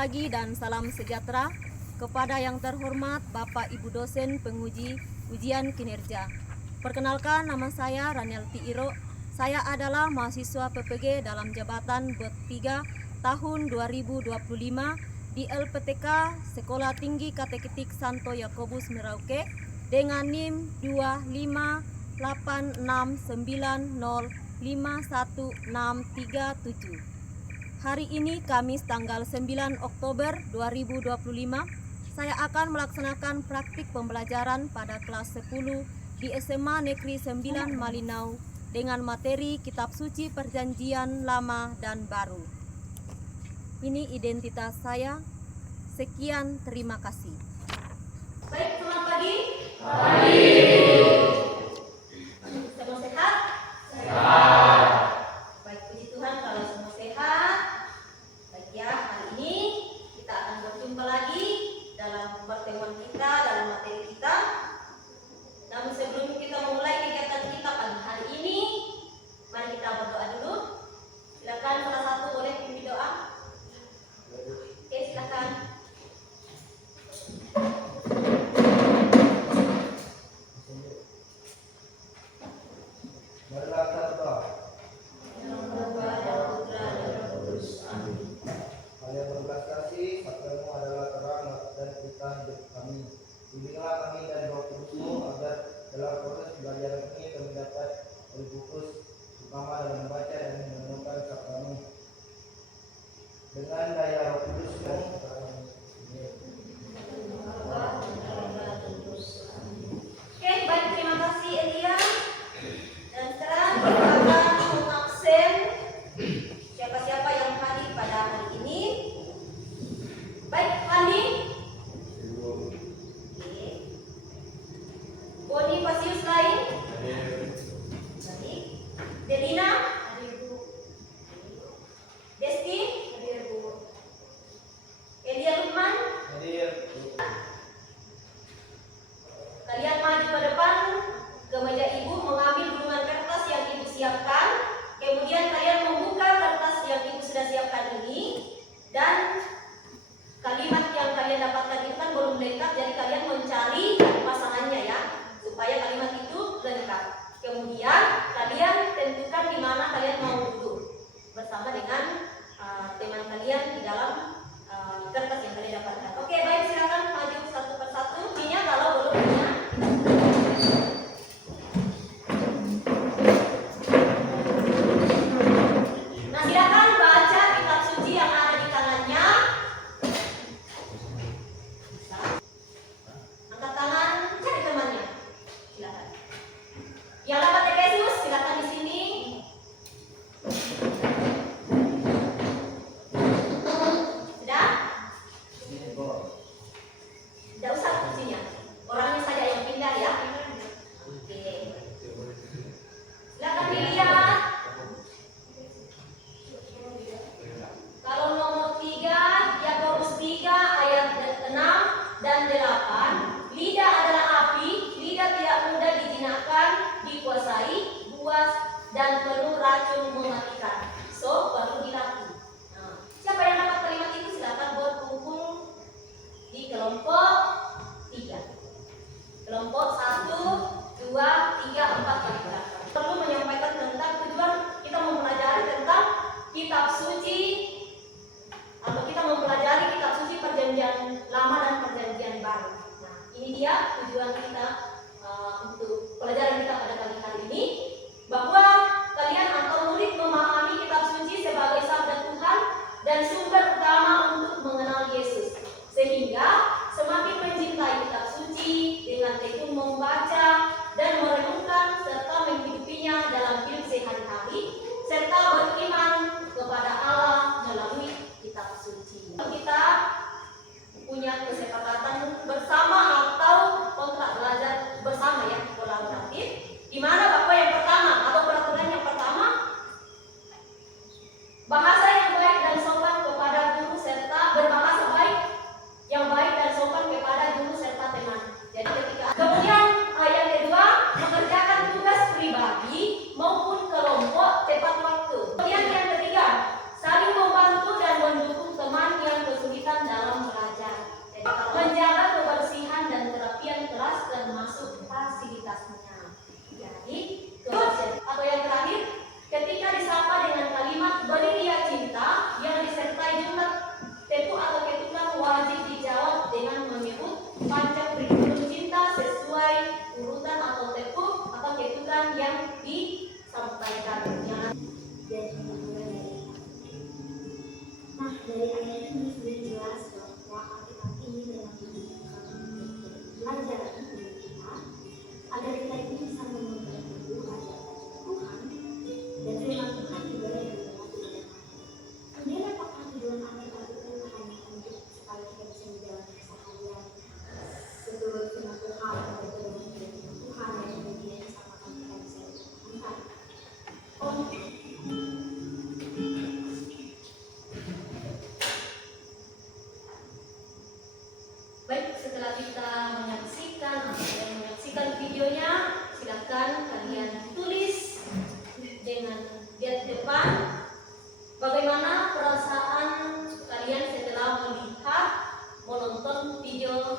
pagi dan salam sejahtera kepada yang terhormat Bapak Ibu dosen penguji ujian kinerja. Perkenalkan, nama saya Ranielti Iro. Saya adalah mahasiswa PPG dalam jabatan BET 3 tahun 2025 di LPTK Sekolah Tinggi Kateketik Santo Yakobus Merauke dengan NIM 258905163. Hari ini Kamis tanggal 9 Oktober 2025, saya akan melaksanakan praktik pembelajaran pada kelas 10 di SMA Negeri 9 Malinau dengan materi Kitab Suci Perjanjian Lama dan Baru. Ini identitas saya. Sekian, terima kasih. Baik, selamat pagi. Pagi. Semua sehat? Sehat. Baik, puji Tuhan kalau semua sehat. Baik ya, hari ini kita akan berjumpa lagi dalam pertemuan kita, dalam materi kita. Namun sebelum kita memulai kegiatan kita pagi hari ini, mari kita berdoa dulu. Silakan salah satu boleh pimpin doa. Oke, silakan. Marilah kita berdoa. Yang berbelas kasih, sabdamu adalah terang dan kita hidup kami. Bimbinglah kami dan Roh Kudus-Mu agar dalam proses pembelajaran ini kami dapat berfokus terutama dalam membaca dan menemukan sabdamu. Dengan daya Roh Kudus-Mu, Oke, baik, terima kasih Elia. Dan sekarang kita akan mengabsen siapa-siapa yang hadir pada hari ini. Baik, Fandi. Oke. Bonifasius lain. Baik. Delina. Hadir, Bu. Desti. Hadir, Bu.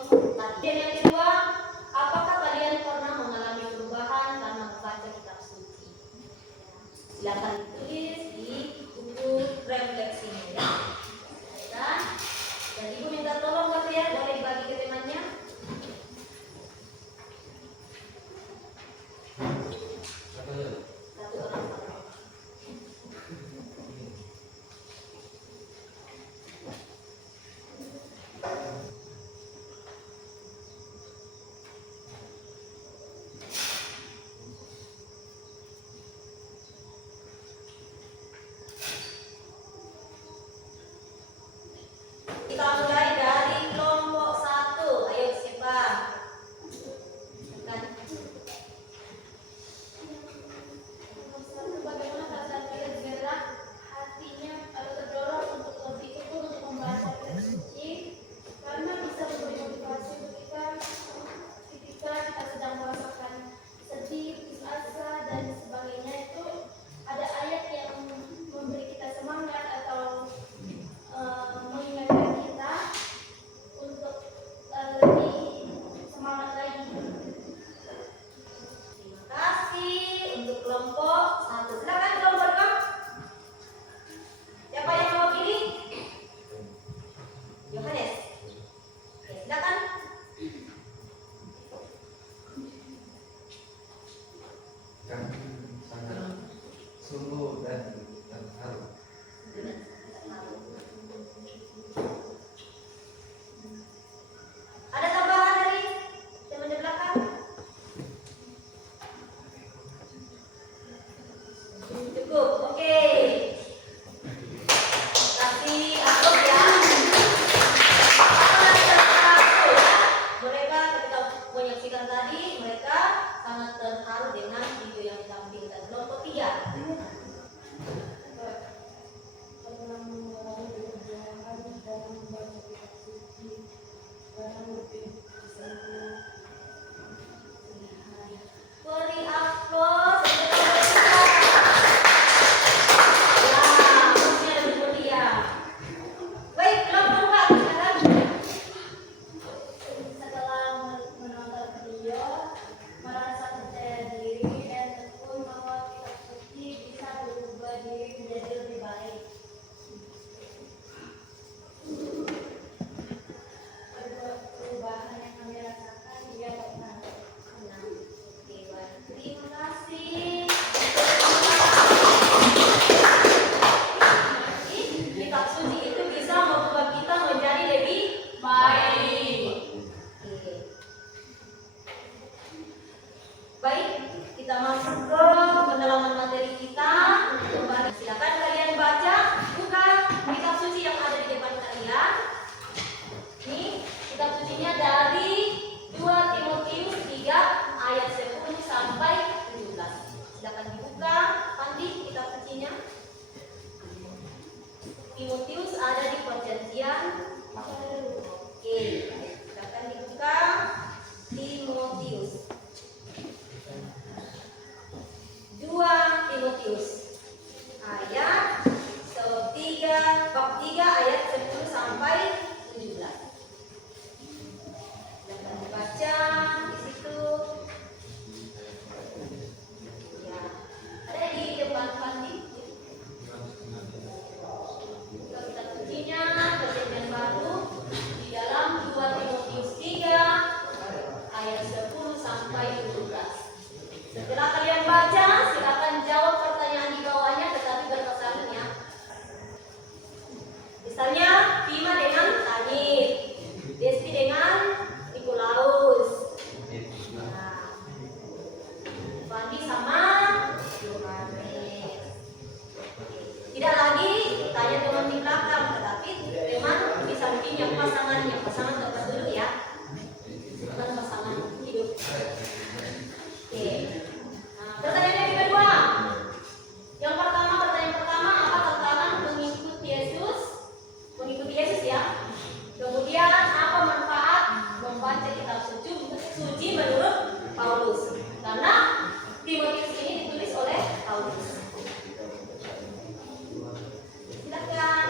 tadi. Dan yang kedua, apakah kalian pernah mengalami perubahan karena membaca kitab suci? Silakan ditulis di buku refleksinya ya. Dan ibu minta tolong Bapak ya, boleh dibagi ke temannya. Satu orang. Kita mulai dari kelompok 1. Ayo siapa? Kan. Bagaimana perasaan kalian gerak hatinya atau terdorong untuk lebih tekun untuk membaca kitab suci karena bisa memberi motivasi untuk kita ketika kita sedang merasakan sedih, putus asa dan sebagainya. Itu ada ayat yang memberi kita semangat atau mengingatkan kita untuk lebih semangat lagi. Terima kasih untuk kelompok 1. Silakan kelompok 2. Siapa yang mewakili? Yohanes. Oke, silakan. Kami sangat sungguh dan terharu. Ada tambahan dari teman di belakang? Cukup, oke. Kasih atur ya. Sangat terharu ya. Mereka ketika menyaksikan tadi, mereka sangat terharu dengan video yang ditampilkan. Kelompok 3. Pernah mengalami perjuangan dalam membaca kitab suci karena lebih bisa Beri aplaus untuk kelompok 3. Ya, harusnya lebih mulia. Baik, kelompok 4. Silakan. setelah menonton video merasa percaya diri dan tekun bahwa kitab suci bisa berubah diri menjadi lebih baik. Perubahan yang kami rasakan dia pernah. Oke, baik. Terima kasih. Kitab suci itu bisa membuat kita menjadi lebih baik. Oke. Baik, kita masuk ke pendalaman materi kita. Kembali, silakan kalian baca, buka kitab suci yang ada di depan kalian. Ini kitab sucinya dari 2 Timotius 3 ayat 10 sampai 17. Silakan dibuka, Pandi, kitab sucinya. Timotius ada di perjanjian baru. Oke, silakan dibuka Timotius. 2 Timotius ayat 3 bab 3 ayat 10 sampai 17. Silakan dibaca di situ. Ya, ada di depan Pandi. Kitab sucinya perjanjian baru di dalam 2 Timotius 3 ayat 10 sampai 17. Setelah kalian baca, silakan jawab pertanyaan di bawahnya, tetapi berpasangan ya. Misalnya Bima dengan Tanit, Desti dengan Nikolaus, nah, Pandi sama Yohanes. Tidak lagi tanya teman di belakang, tetapi teman di sampingnya, pasangannya. Pasangan tempat dulu ya, bukan pasangan hidup. Oke. Nah, pertanyaan yang kedua. Yang pertama, pertanyaan pertama, apa tantangan mengikuti Yesus? Mengikuti Yesus ya. Kemudian apa manfaat membaca kitab suci menurut Paulus? Karena Timotius ini ditulis oleh Paulus. Silakan.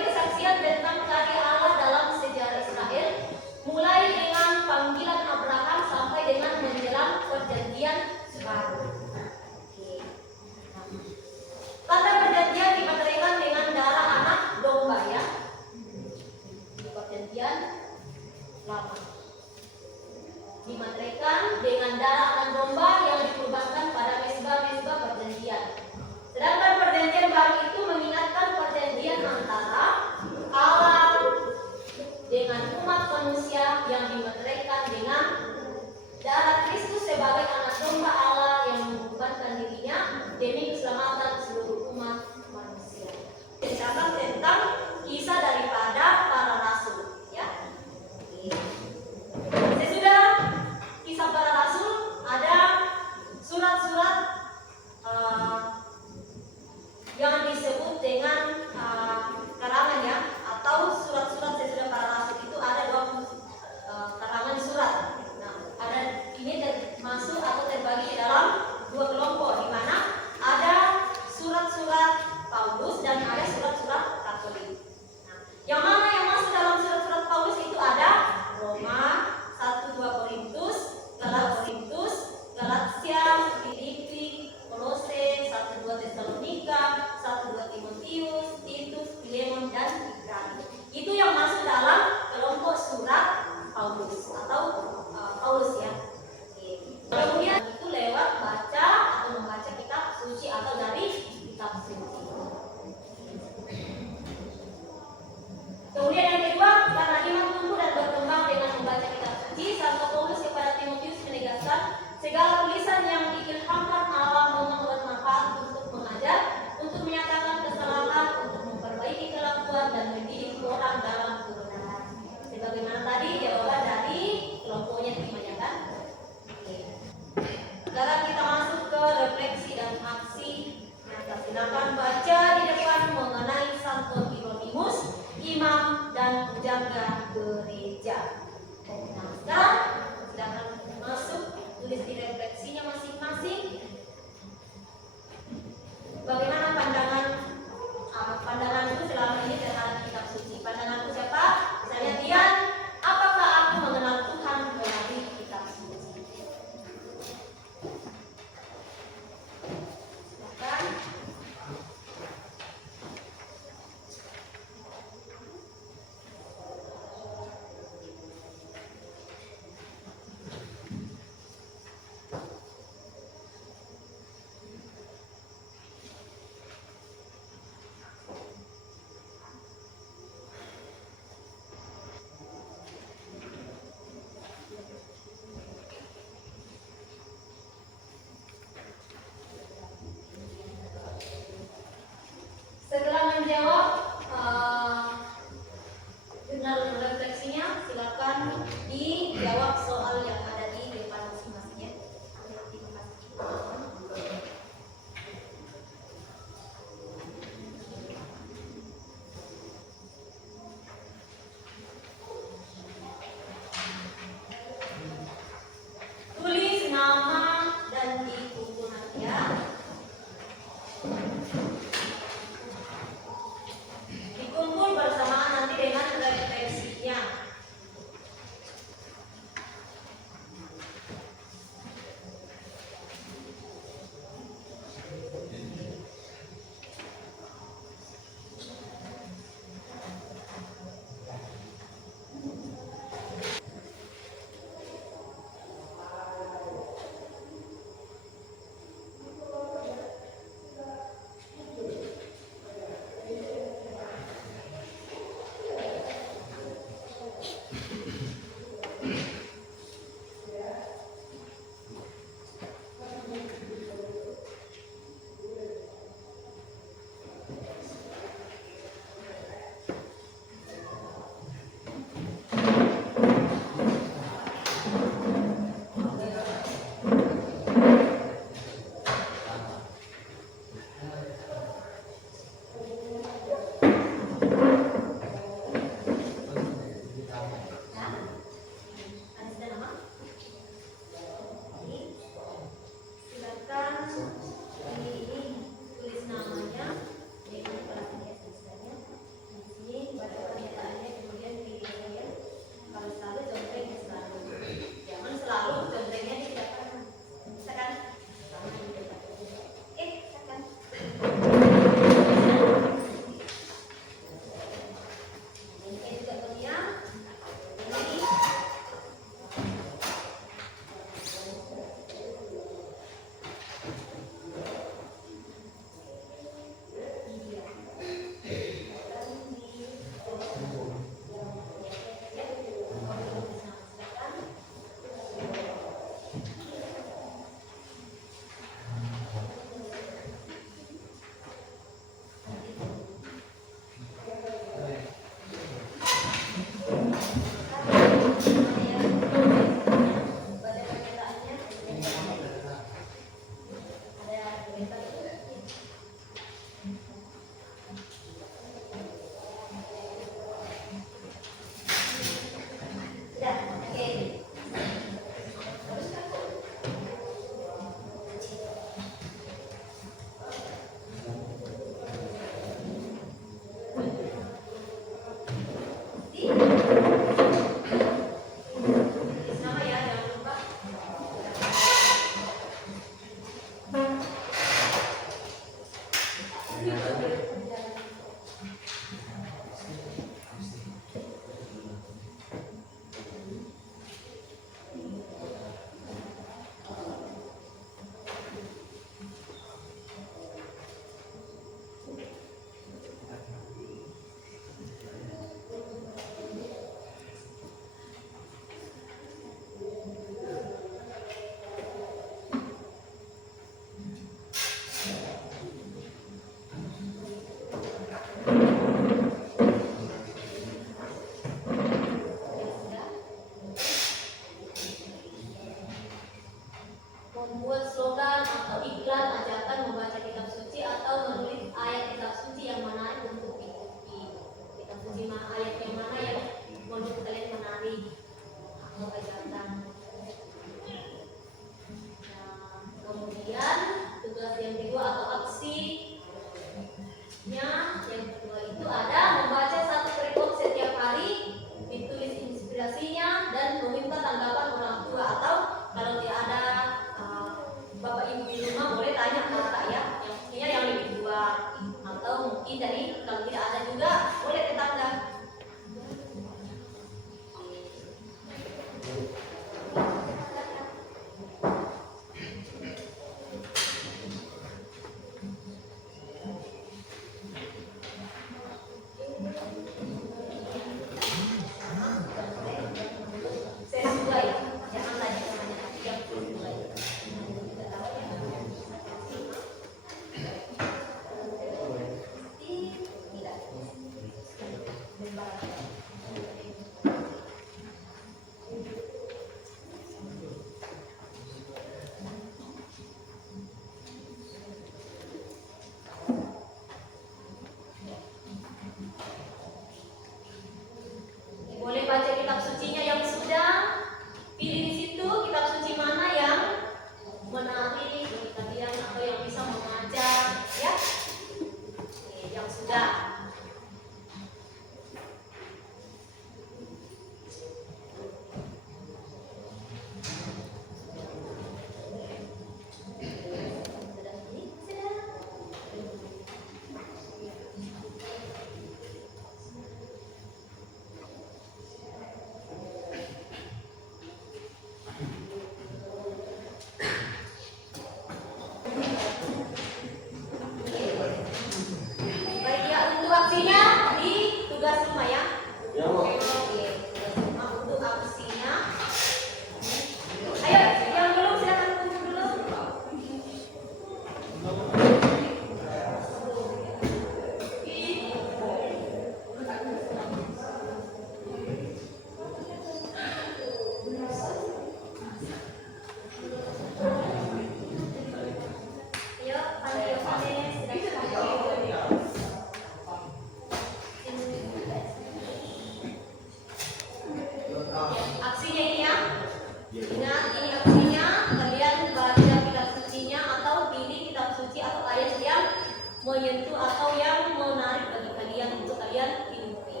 menyentuh atau yang menarik bagi kalian untuk kalian hidupi.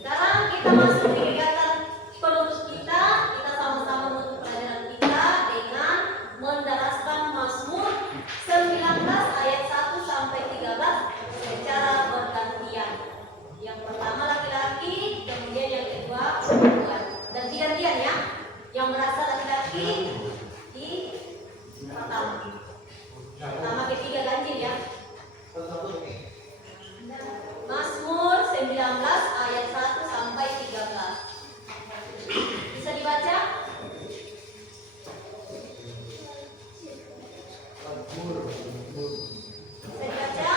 Sekarang kita masuk di kegiatan penutup kita. Kita sama-sama menutup pelajaran kita dengan mendaraskan Mazmur 19 ayat 1 sampai 13 secara bergantian. Yang pertama laki-laki, kemudian yang kedua perempuan. Dan gantian ya. Yang merasa laki-laki di pertama. Pertama ketiga ganjil ya. Mazmur 19 ayat 1 sampai 13. Bisa dibaca? Bisa dibaca?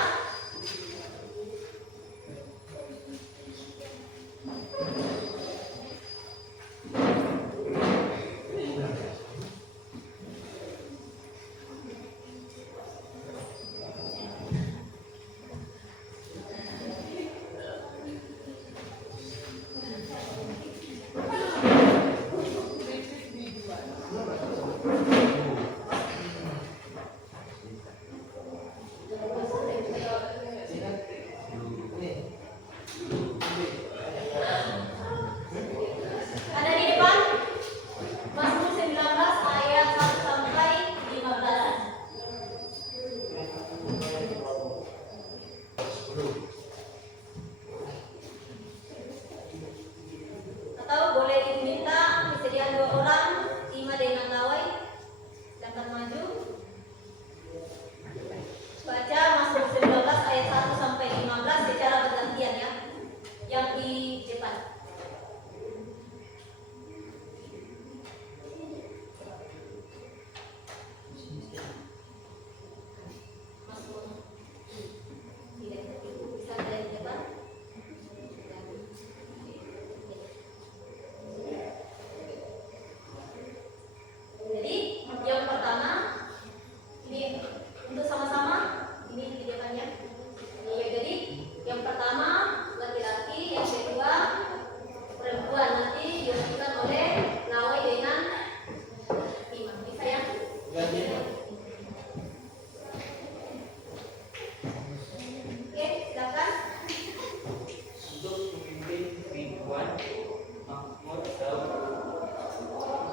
Ada di depan? Mazmur 19 ayat 1 sampai 15. Atau boleh diminta kesediaan 2 orang, Ima dengan Lawai, dapat maju. Baca Mazmur 19 ayat 1 sampai 15 secara bergantian ya. Yang di depan. Mazmur. Bisa dari depan. Jadi yang pertama ini untuk sama-sama ini di depannya. Ya, jadi yang pertama laki-laki, yang kedua perempuan. Nanti dilanjutkan oleh Lawai dengan Ima. Bisa ya? Oke, silakan. Untuk pemimpin ribuan makmur Daud.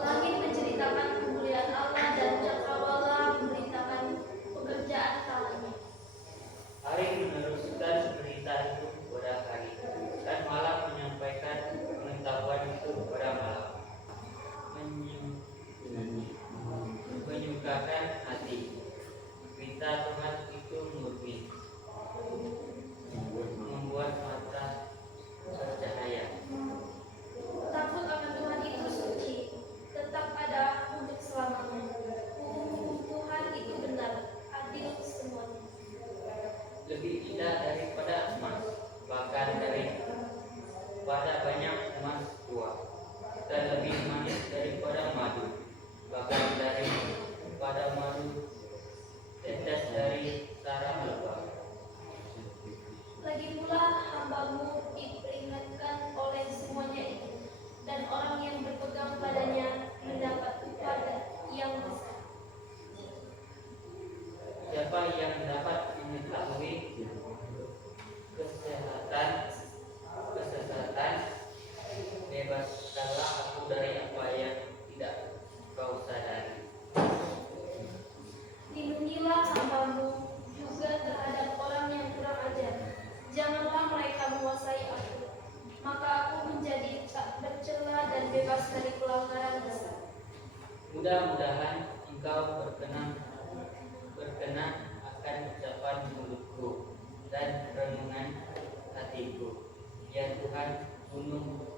Langit menceritakan kemuliaan Allah dan cakrawala memberitakan pekerjaan tangannya. Hari meneruskan berita itu kepada hari, dan malam menyampaikan pengetahuan itu kepada malam. Menyukakan hati. Berita Tuhan itu murni, membuat mata bercahaya. Takut akan Tuhan itu suci, tetap ada untuk selamanya. Hukum Tuhan itu benar, adil semuanya. Lebih indah daripada emas, bahkan daripada banyak emas tua, dan lebih manis daripada madu, bahkan daripada madu tetes dari sarang lebah. Lagi pula hambamu diperingatkan oleh semuanya itu, dan orang yang berpegang padanya mendapat upah yang besar. Siapa yang dapat mengetahui kesesatan, bebaskanlah aku dari apa yang tidak kau sadari. Lindungilah hambamu juga terhadap orang yang kurang ajar. Janganlah mereka menguasai aku, maka aku menjadi tak bercela dan bebas dari pelanggaran besar. Mudah-mudahan engkau berkenan akan ucapan mulutku dan renungan hatiku. Ya Tuhan, gunung